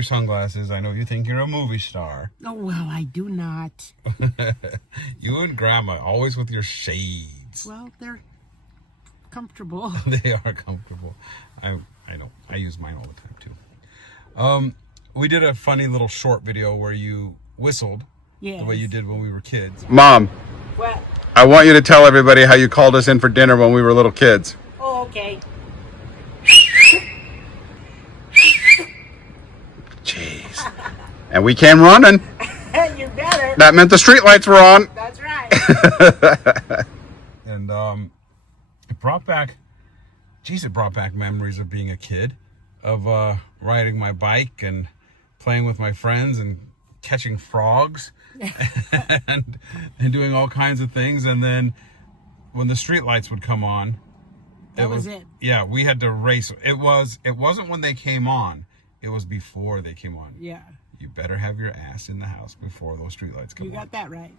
your sunglasses. I know you think you're a movie star. Oh, well, I do not. You and Grandma, always with your shades. Well, they're comfortable. They are comfortable. I don't. I use mine all the time, too. We did a funny little short video where you whistled. Yes. The way you did when we were kids. Mom. What? I want you to tell everybody how you called us in for dinner when we were little kids. Oh, okay. Jeez. And we came running. You better. That meant the streetlights were on. That's right. And it brought back memories of being a kid, of riding my bike and playing with my friends and catching frogs and doing all kinds of things. And then when the street lights would come on, That was it. Yeah, we had to race. It wasn't when they came on. It was before they came on. Yeah. You better have your ass in the house before those street lights come on. You got that right.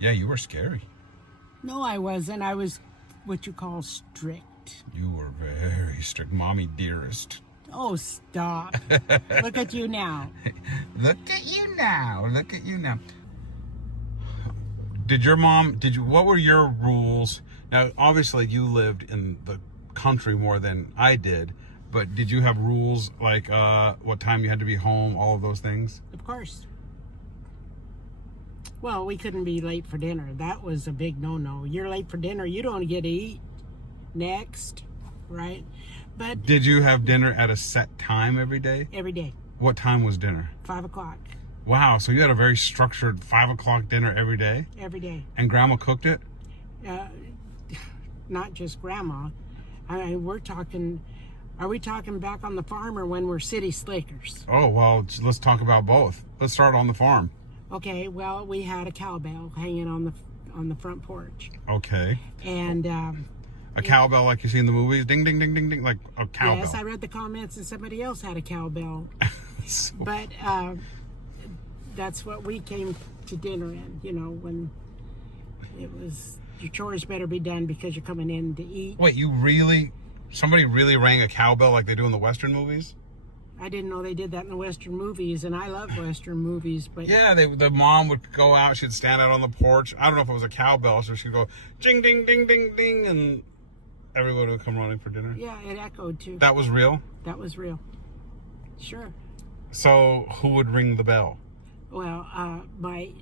Yeah, you were scary. No, I wasn't. I was what you call strict. You were very strict. Mommy dearest. Oh, stop. Look at you now. Look at you now. Look at you now. What were your rules? Now, obviously you lived in the country more than I did, but did you have rules like what time you had to be home, all of those things? Of course. Well, we couldn't be late for dinner. That was a big no-no. You're late for dinner, you don't get to eat. Next, right? But Did you have dinner at a set time every day? every day, What time was dinner? 5 o'clock, Wow, so you had a very structured 5 o'clock dinner every day? every day. And Grandma cooked it? Not just Grandma. I mean, are we talking back on the farm or when we're city slickers? Oh, well, let's talk about both. Let's start on the farm. Okay, well, we had a cowbell hanging on the front porch. Okay. And A cowbell like you see in the movies? Ding, ding, ding, ding, ding, like a cowbell. yes, I read the comments and somebody else had a cowbell. So- But that's what we came to dinner in, when it was, your chores better be done because you're coming in to eat. Wait, somebody really rang a cowbell like they do in the Western movies? I didn't know they did that in the Western movies, and I love Western movies, but... Yeah, the mom would go out, she'd stand out on the porch. I don't know if it was a cowbell, so she'd go, ding, ding, ding, ding, ding, and everybody would come running for dinner. Yeah, it echoed too. That was real? That was real. Sure. So, who would ring the bell? Well, my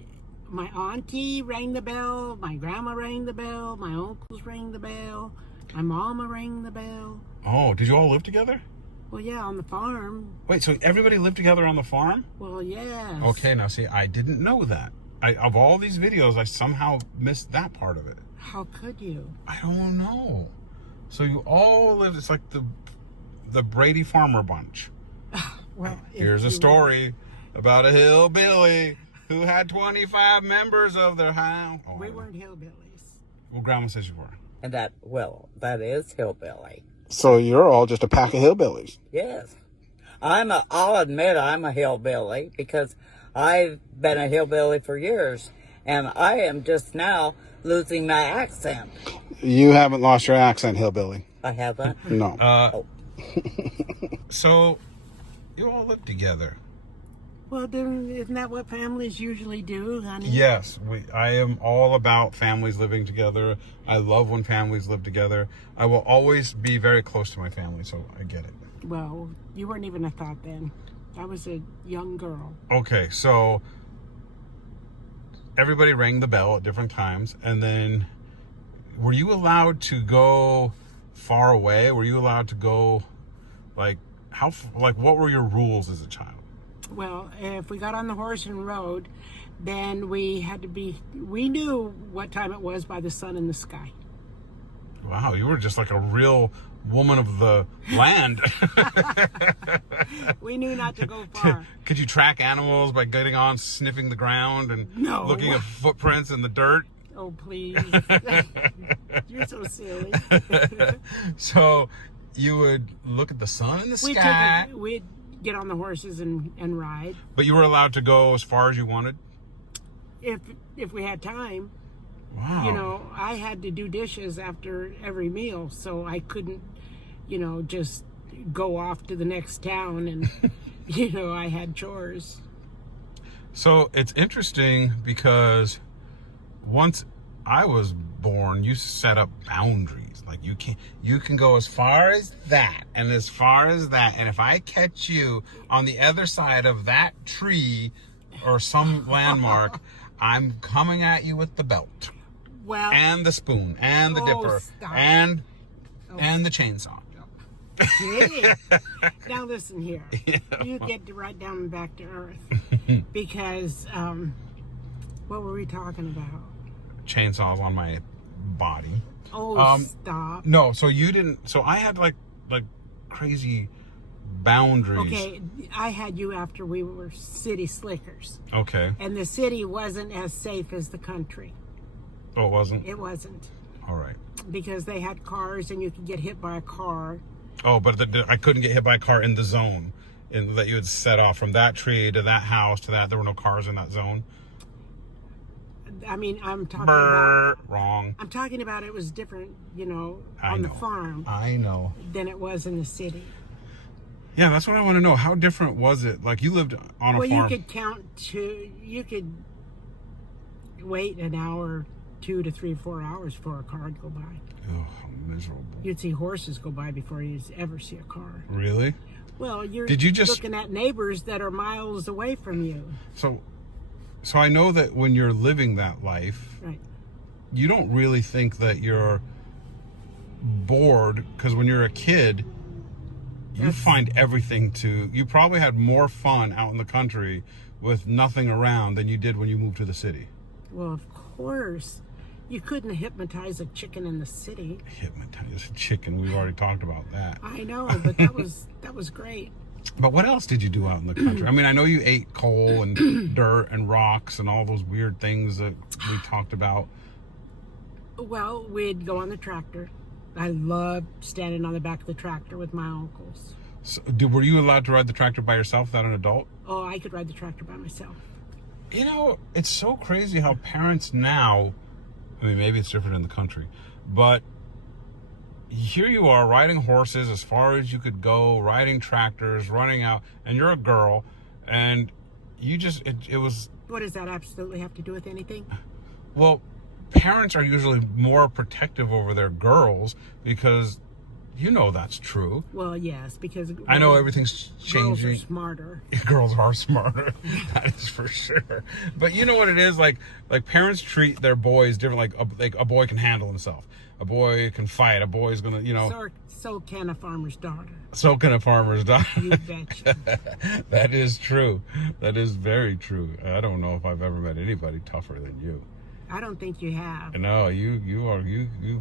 auntie rang the bell, my grandma rang the bell, my uncles rang the bell, my mama rang the bell. Oh, did you all live together? Well, yeah, on the farm. Wait, so everybody lived together on the farm? Well, yes. Okay, now see, I didn't know that. Of all these videos, I somehow missed that part of it. How could you? I don't know. So you all lived, it's like the Brady Farmer bunch. Well, Here's a story about a hillbilly who had 25 members of their house. Oh, We weren't hillbillies. Well, Grandma says you were. And that is hillbilly. So you're all just a pack of hillbillies. Yes. I'll admit I'm a hillbilly because I've been a hillbilly for years. And I am just now losing my accent. You haven't lost your accent, hillbilly. I haven't? No. So you all live together. Well, then, isn't that what families usually do, honey? Yes, I am all about families living together. I love when families live together. I will always be very close to my family, so I get it. Well, you weren't even a thought then. I was a young girl. Okay, so everybody rang the bell at different times, and then were you allowed to go far away? Were you allowed to go, what were your rules as a child? Well, if we got on the horse and rode, then we knew what time it was by the sun in the sky. Wow, you were just like a real woman of the land. We knew not to go far. Could you track animals by getting on, sniffing the ground and No. looking at footprints in the dirt? Oh, please. You're so silly. So you would look at the sun in the sky. We'd get on the horses and ride. But you were allowed to go as far as you wanted? If we had time. Wow. I had to do dishes after every meal, so I couldn't, just go off to the next town, and you know, I had chores. So it's interesting because once I was born, you set up boundaries. Like you can go as far as that and as far as that. And if I catch you on the other side of that tree or some landmark, I'm coming at you with the belt Well, and the spoon and the dipper stop. and the chainsaw. hey, now listen here. You get to right down and back to earth, because what were we talking about? Chainsaws on my body. Oh, stop. No, so you didn't. So I had like crazy boundaries. Okay, I had you after we were city slickers, Okay. and the city wasn't as safe as the country. Oh, it wasn't? It wasn't, All right. because they had cars, and you could get hit by a car. Oh, but I couldn't get hit by a car in the zone that you had set off from that tree to that house to that. There were no cars in that zone. I mean, I'm talking Brr, about. wrong. I'm talking about it was different, you know, I on know. the farm I know. than it was in the city. Yeah, that's what I want to know. How different was it? Like, you lived on a Well, farm. you could wait an hour, 2 to 3, 4 hours for a car to go by. Oh, miserable. You'd see horses go by before you'd ever see a car. Really? Well, you're Did you just- looking at neighbors that are miles away from you. So I know that when you're living that life, Right. you don't really think that you're bored, because when you're a kid, you find everything to. You probably had more fun out in the country with nothing around than you did when you moved to the city. Well, of course. You couldn't hypnotize a chicken in the city. Hypnotize a chicken. We've already talked about that. I know, but that was great. But what else did you do out in the country? I mean, I know you ate coal and dirt and rocks and all those weird things that we talked about. Well, we'd go on the tractor. I loved standing on the back of the tractor with my uncles. So, were you allowed to ride the tractor by yourself without an adult? Oh, I could ride the tractor by myself. You know, it's so crazy how parents now, I mean, maybe it's different in the country, but here you are riding horses as far as you could go, riding tractors, running out, and you're a girl, and you just, it was, What does that absolutely have to do with anything? well, parents are usually more protective over their girls because you know that's true. Well, yes, because I know everything's girls are changing. smarter. Girls are smarter. That is for sure. But you know what it is? Like parents treat their boys different. Like a boy can handle himself. A boy can fight. A boy's gonna, you know. So can a farmer's daughter. So can a farmer's daughter. You betcha. That is true. That is very true. I don't know if I've ever met anybody tougher than you. I don't think you have. No, you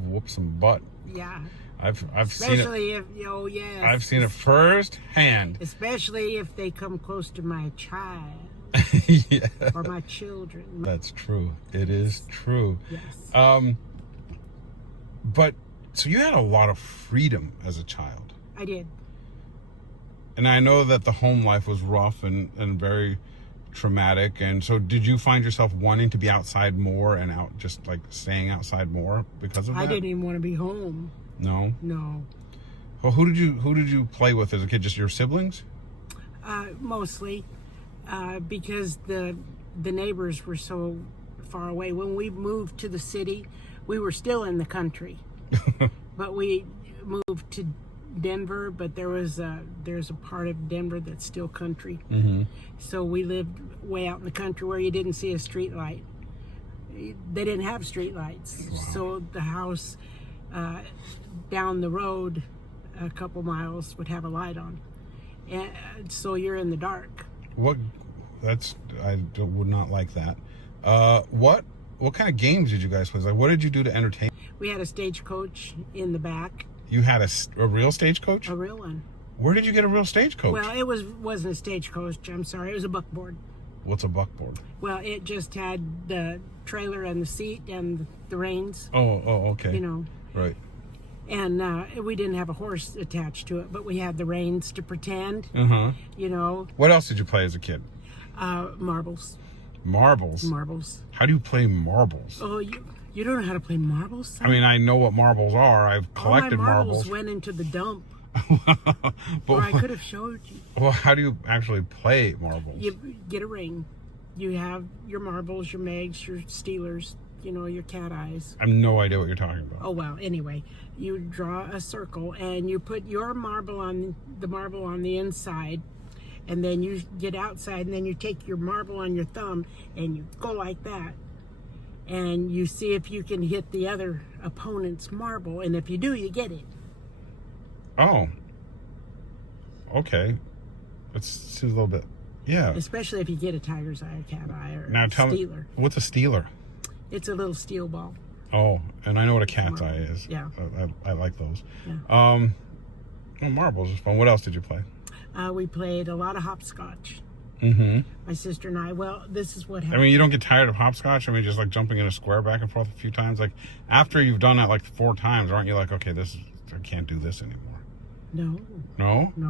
whoop some butt. Yeah. I've seen it. Especially if, oh yes. I've seen it firsthand. Especially if they come close to my child Yeah. or my children. That's true. It is true. Yes. But so you had a lot of freedom as a child. I did. And I know that the home life was rough and very traumatic. And so did you find yourself wanting to be outside more and out, just like staying outside more because of that? I didn't even want to be home. No. No. Well, who did you play with as a kid? Just your siblings? Mostly. Because the neighbors were so far away. When we moved to the city, we were still in the country. But we moved to Denver, but there's a part of Denver that's still country. Mm-hmm. So we lived way out in the country where you didn't see a street light. They didn't have street lights. Wow. So the house down the road a couple miles would have a light on. And so you're in the dark. Would not like that. What kind of games did you guys play? Like, what did you do to entertain? We had a stagecoach in the back. You had a real stagecoach? A real one. Where did you get a real stagecoach? Well, it wasn't a stagecoach. I'm sorry. It was a buckboard. What's a buckboard? Well, it just had the trailer and the seat and the reins. Oh, okay. You know. Right. And we didn't have a horse attached to it, but we had the reins to pretend. Uh-huh. You know. What else did you play as a kid? Marbles. Marbles? Marbles. How do you play marbles? Oh, you don't know how to play marbles, son? I mean, I know what marbles are. I've collected All my marbles. went into the dump. Or I could have showed you. Well, how do you actually play marbles? You get a ring. You have your marbles, your megs, your stealers, your cat eyes. I have no idea what you're talking about. Oh, well, anyway, you draw a circle and you put your marble on the inside, and then you get outside, and then you take your marble on your thumb and you go like that. And you see if you can hit the other opponent's marble, and if you do, you get it. Oh. Okay. It seems a little bit, yeah. Especially if you get a tiger's eye, a cat eye, or Now a tell stealer. me, what's a stealer? It's a little steel ball. Oh, and I know what a cat's eye is. Yeah. I like those. Yeah. Well, marbles is fun. What else did you play? We played a lot of hopscotch. Mm-hmm. My sister and I. Well, this is what I happened. mean, you don't get tired of hopscotch? I mean, just like jumping in a square back and forth a few times? Like, after you've done that like 4 times, aren't you like, okay, I can't do this anymore? No. No? No.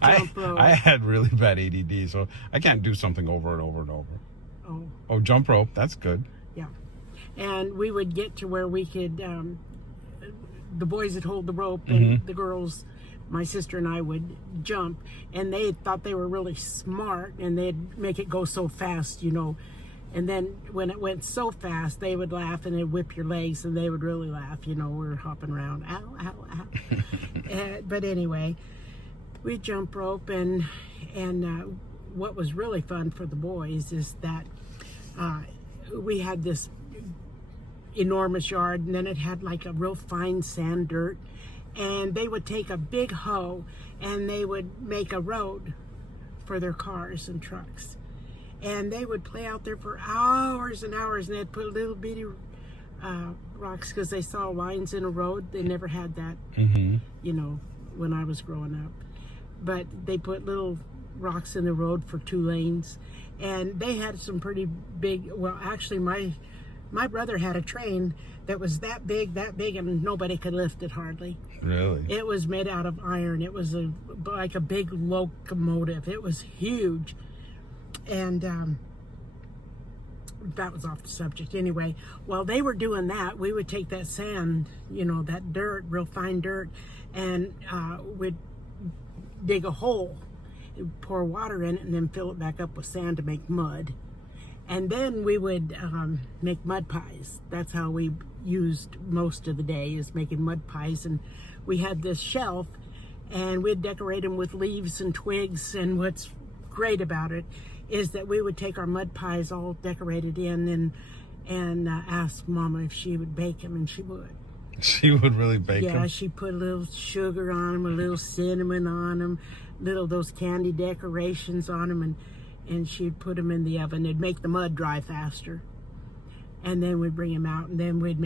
I had really bad ADD, so I can't do something over and over and over. Oh, jump rope. That's good. Yeah. And we would get to where we could, the boys would hold the rope, and the girls, my sister and I, would jump, and they thought they were really smart, and they'd make it go so fast, and then when it went so fast, they would laugh, and they'd whip your legs, and they would really laugh, we're hopping around, ow, ow, ow. But anyway, we jump rope, and what was really fun for the boys is that we had this enormous yard, and then it had like a real fine sand dirt, and they would take a big hoe and they would make a road for their cars and trucks, and they would play out there for hours and hours, and they'd put little bitty rocks, because they saw lines in a road. They never had that when I was growing up, but they put little rocks in the road for 2 lanes, and they had some pretty big, well, actually my brother had a train that was that big, and nobody could lift it hardly. Really? It was made out of iron. It was like a big locomotive. It was huge. And that was off the subject. Anyway, while they were doing that, we would take that sand, that dirt, real fine dirt, and we'd dig a hole, pour water in it, and then fill it back up with sand to make mud. And then we would make mud pies. That's how we used most of the day, is making mud pies. And we had this shelf, and we'd decorate them with leaves and twigs. And what's great about it is that we would take our mud pies all decorated in and ask Mama if she would bake them, and she would. She would really bake them? Yeah, she put a little sugar on them, a little cinnamon on them, those candy decorations on them, and she'd put them in the oven. It'd make the mud dry faster. And then we'd bring them out, and then we'd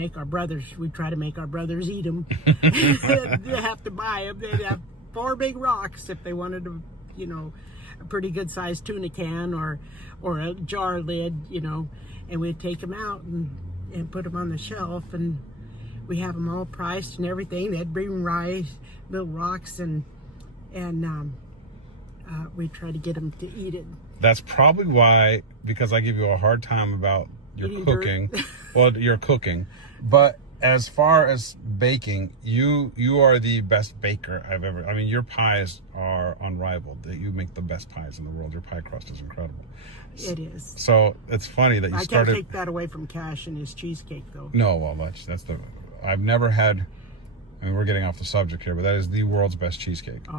try to make our brothers eat them. They'd have to buy them. They'd have 4 big rocks if they wanted a pretty good sized tuna can or a jar lid, and we'd take them out and put them on the shelf, and we have them all priced and everything. They'd bring rice, little rocks, and we try to get them to eat it. That's probably why, because I give you a hard time about your Eating cooking. Well, your cooking. But as far as baking, you are the best baker I've ever. I mean, your pies are unrivaled. That you make the best pies in the world. Your pie crust is incredible. It is. So it's funny that you started. I can't take that away from Cash and his cheesecake, though. No, well, that's the. I've never had. I mean, we're getting off the subject here, but that is the world's best cheesecake. Oh,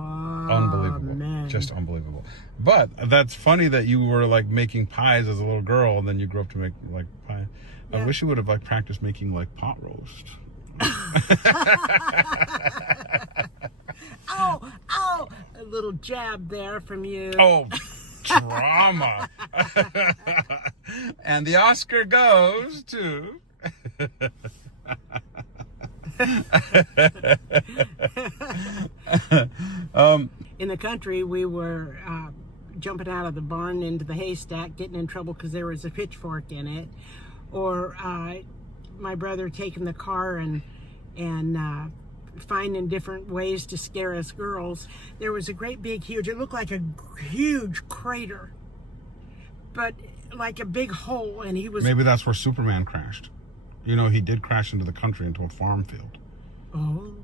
unbelievable. Man. Just unbelievable. But that's funny that you were like making pies as a little girl, and then you grew up to make like pie. Yeah. I wish you would have like practiced making like pot roast. Ow! A little jab there from you. Oh, drama. And the Oscar goes to... In the country, we were jumping out of the barn into the haystack, getting in trouble because there was a pitchfork in it, or my brother taking the car and finding different ways to scare us girls. There was a great big huge, it looked like a huge crater, but like a big hole, and he was... Maybe that's where Superman crashed. You know, he did crash into the country, into a farm field. Oh.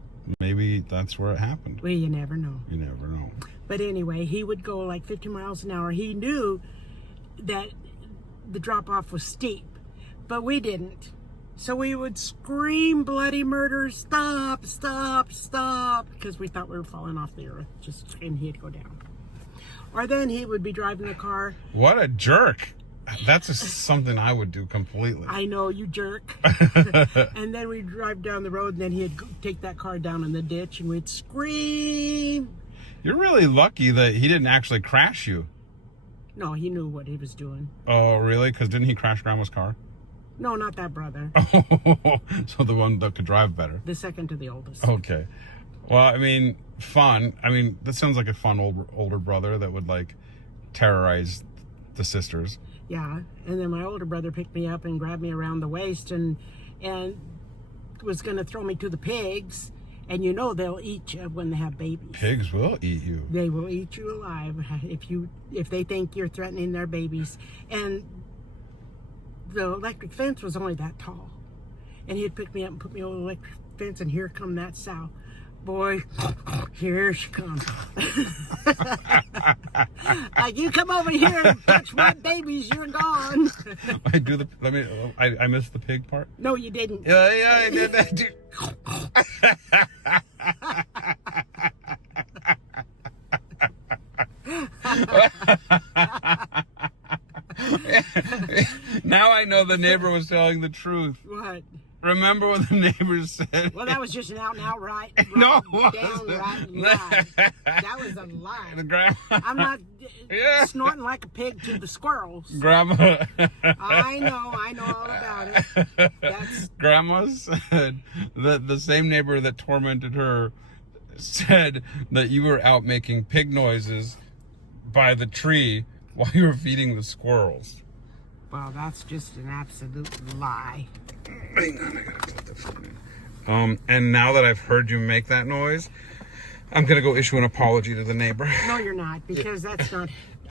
Maybe that's where it happened. Well, you never know. You never know. But anyway, he would go like 50 miles an hour. He knew that the drop-off was steep, but we didn't. So we would scream bloody murder, stop, stop, stop, because we thought we were falling off the earth, and he'd go down. Or then he would be driving the car. What a jerk. That's something I would do completely. I know, you jerk. And then we'd drive down the road, and then he'd take that car down in the ditch, and we'd scream. You're really lucky that he didn't actually crash you. No, he knew what he was doing. Oh, really? Because didn't he crash Grandma's car? No, not that brother. Oh, so the one that could drive better. The second to the oldest. Okay. Well, I mean, fun. I mean, this sounds like a fun older brother that would, like, terrorize the sisters. Yeah, and then my older brother picked me up and grabbed me around the waist and was going to throw me to the pigs. And you know they'll eat you when they have babies. Pigs will eat you. They will eat you alive if they think you're threatening their babies. And the electric fence was only that tall. And he'd pick me up and put me over the electric fence, and here come that sow. Boy, here she comes. Like, you come over here and touch my babies, you're gone. I missed the pig part. No, you didn't. Yeah, I did that too. Now I know the neighbor was telling the truth. What? Remember what the neighbors said? Well, that was just an out and out right. No, downright lie. That was a lie. The grandma. I'm not snorting like a pig to the squirrels. Grandma. I know all about it. That's Grandma said that the same neighbor that tormented her said that you were out making pig noises by the tree while you were feeding the squirrels. well, that's just an absolute lie. Hang on, I gotta plug the phone in. And now that I've heard you make that noise, I'm gonna go issue an apology to the neighbor. No, you're not, because that's not.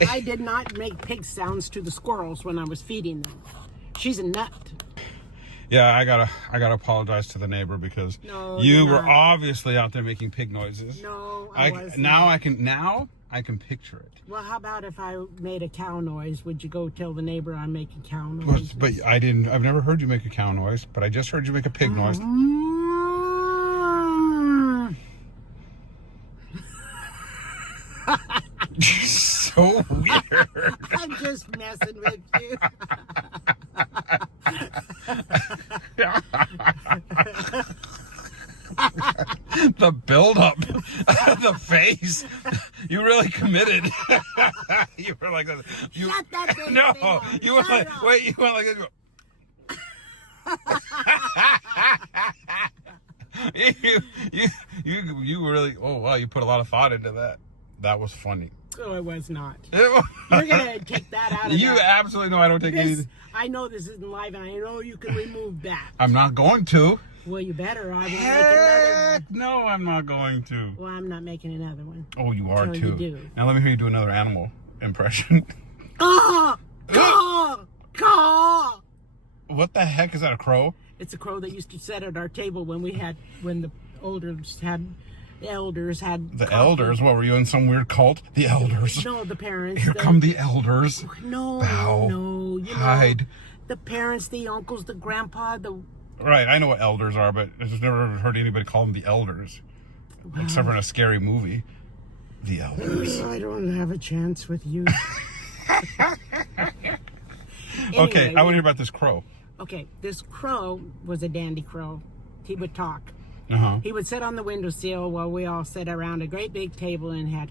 I did not make pig sounds to the squirrels when I was feeding them. She's a nut. Yeah, I gotta apologize to the neighbor because No, you you're were not. obviously out there making pig noises. No, I wasn't. Now I can picture it. Well, how about if I made a cow noise? Would you go tell the neighbor I'm making cow But, noise? but I've never heard you make a cow noise, but I just heard you make a pig noise. So weird. I'm just messing with you. The build up, the face. You really committed. You were like, you, Shut that damn no, thing off. you went Shut like, it off. wait, you went like this. You really, oh wow, you put a lot of thought into that. That was funny. Oh, it was not. You're gonna take that out of You that. absolutely know I don't take This, anything. I know this isn't live, and I know you can remove that. I'm not going to. Well, you better. I will make another. Heck no, I'm not going to. Well, I'm not making another one. Oh, you are No, too. you do. Now let me hear you do another animal impression. Caw! Caw! Caw! What the heck is that? A crow? It's a crow that used to sit at our table when the elders had The coffee. elders? What, were you in some weird cult? The elders. No, the parents. Here come the elders. No, Bow. no, you Hide. know, the parents, the uncles, the grandpa, the. Right, I know what elders are, but I've just never heard anybody call them the elders. Except for in a scary movie. The elders. I don't have a chance with you. Okay, Anyway, I want to hear about this crow. Okay, this crow was a dandy crow. He would talk. Uh-huh. He would sit on the windowsill while we all sat around a great big table and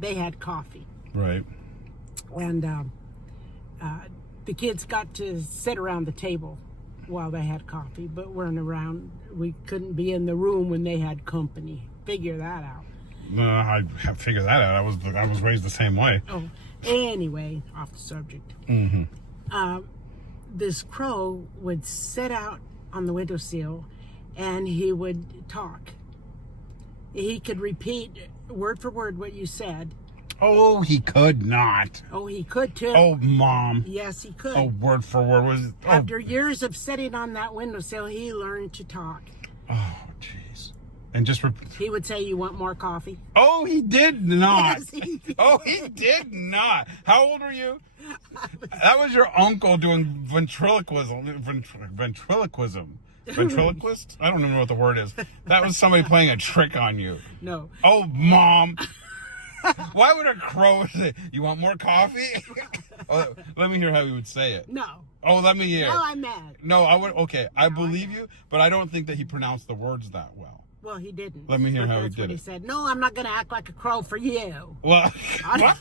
they had coffee. Right. And the kids got to sit around the table while they had coffee, but we couldn't be in the room when they had company. Figure that out. I have figured that out. I was raised the same way. Oh, anyway, off the subject. Mm-hmm. This crow would sit out on the windowsill and he would talk. He could repeat word for word what you said. Oh, he could not. Oh, he could too. Oh, Mom. Yes, he could. Oh, word for word was. After years of sitting on that windowsill, he learned to talk. Oh, jeez. And just He would say, "You want more coffee?" oh, he did not. Yes, he did. Oh, he did not. How old were you? That was your uncle doing ventriloquism. Ventriloquist? I don't even know what the word is. That was somebody playing a trick on you. No. Oh, Mom. Why would a crow say, "You want more coffee?" Oh, let me hear how he would say it. No. Oh, let me hear. Now I'm mad. No, I would. Okay, I believe you, but I don't think that he pronounced the words that well. Well, he didn't. Let me hear But how he that's did what it. He said, "No, I'm not going to act like a crow for you." Well, what?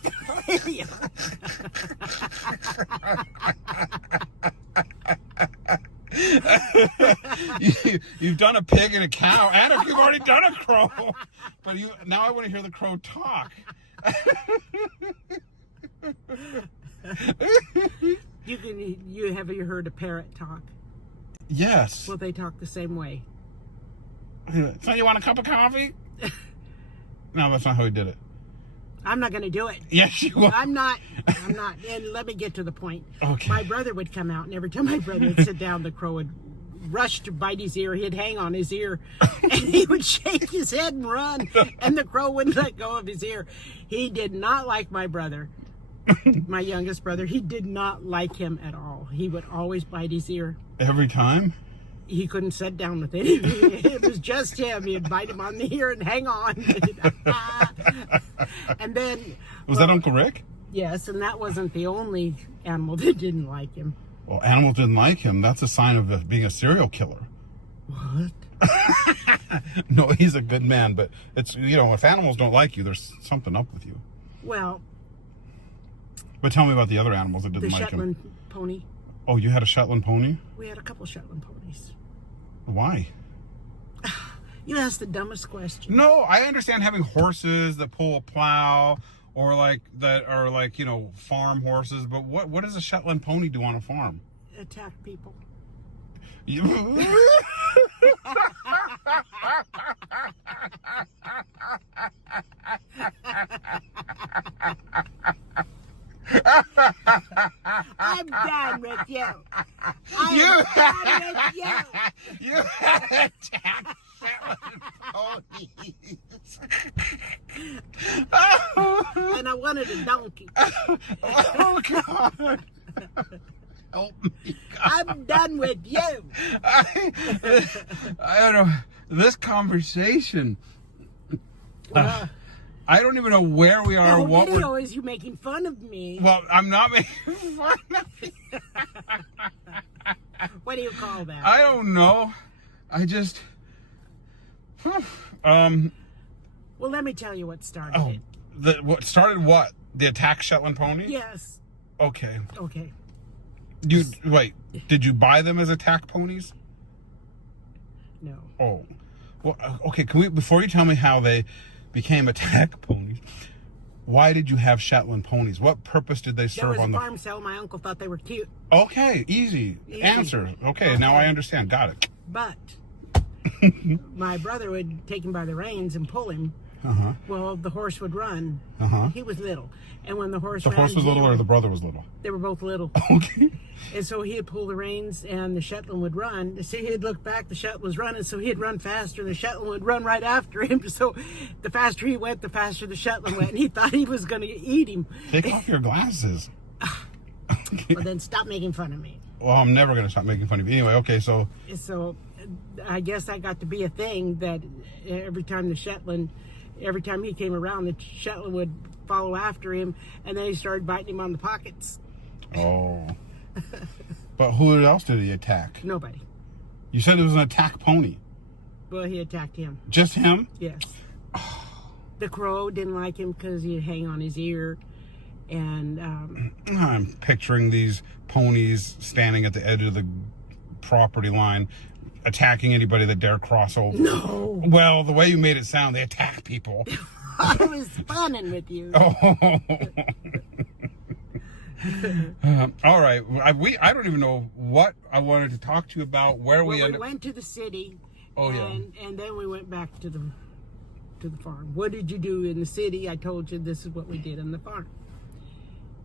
You've done a pig and a cow, and you've already done a crow. But now I want to hear the crow talk. Have you heard a parrot talk? Yes. Well, they talk the same way. So you want a cup of coffee? No, that's not how he did it. I'm not going to do it. Yes, you are. I'm not. And let me get to the point. Okay. My brother would come out, and every time my brother would sit down, the crow would rush to bite his ear. He'd hang on his ear, and he would shake his head and run, and the crow wouldn't let go of his ear. He did not like my brother, my youngest brother. He did not like him at all. He would always bite his ear. Every time? He couldn't sit down with it. It was just him. He'd bite him on the ear and hang on. And then... Was that Uncle Rick? Yes, and that wasn't the only animal that didn't like him. Well, animals didn't like him. That's a sign of being a serial killer. What? No, he's a good man, but it's, if animals don't like you, there's something up with you. Well... But tell me about the other animals that didn't The like Shetland him. pony. Oh, you had a Shetland pony? We had a couple Shetland ponies. Why? You asked the dumbest question. No, I understand having horses that pull a plow or that are farm horses, but what does a Shetland pony do on a farm? Attack people. I'm done with you. I'm done with you. You attack Shetland ponies. And I wanted a donkey. Oh, God. Help me, God. I'm done with you. I don't know. This conversation. I don't even know where we are. The Or whole what video we're. is you making fun of me. Well, I'm not making fun of you. What do you call that? I don't know. I just. Well, let me tell you what started it. What started what? The attack Shetland pony? Yes. Okay. Okay. Wait. Did you buy them as attack ponies? No. Oh. Well, okay. Before you tell me how they became attack ponies, why did you have Shetland ponies? What purpose did they There serve was on a the farm sale. My uncle thought they were cute. Okay, easy answer. Okay, now I understand. Got it. But my brother would take him by the reins and pull him. Uh-huh. Well, the horse would run. Uh-huh. He was little. And when the horse The ran, horse was little he or would- the brother was little? They were both little. Okay. And so he'd pull the reins and the Shetland would run. See, he'd look back, the Shetland was running, so he'd run faster. The Shetland would run right after him. So the faster he went, the faster the Shetland went. And he thought he was going to eat him. Take off your glasses. Well, then stop making fun of me. Well, I'm never going to stop making fun of you. Anyway, okay, so... So I guess I got to be a thing that every time he came around, the Shetland would follow after him, and then he started biting him on the pockets. Oh. But who else did he attack? Nobody. You said it was an attack pony. Well, he attacked him. Just him? Yes. The crow didn't like him because he'd hang on his ear. And I'm picturing these ponies standing at the edge of the property line, attacking anybody that dare cross over. no, Well, the way you made it sound, they attack people. I was funning with you. Oh. All right. I don't even know what I wanted to talk to you about. Where we We ended. went to the city. Oh, yeah. And then we went back to the farm. What did you do in the city? I told you this is what we did in the farm.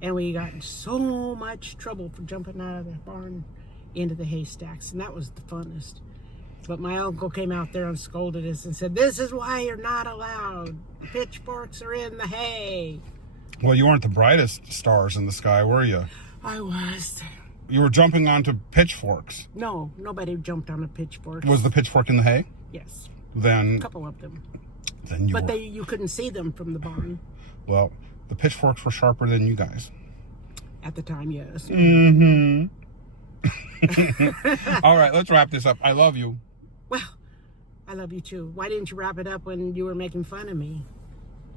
And we got in so much trouble for jumping out of the barn into the haystacks, and that was the funnest. But my uncle came out there and scolded us and said, "This is why you're not allowed. Pitchforks are in the hay." Well, you weren't the brightest stars in the sky, were you? I was. You were jumping onto pitchforks. No, nobody jumped on a pitchfork. Was the pitchfork in the hay? Yes, Then a couple of them. Then you But were. you couldn't see them from the barn Well, the pitchforks were sharper than you guys. at the time, yes. Mm-hmm. All right, let's wrap this up. I love you. Well, I love you too. Why didn't you wrap it up when you were making fun of me?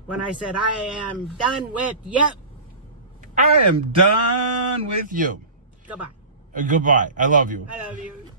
When I said, I am done with you. I am done with you. Goodbye. Goodbye. I love you. I love you.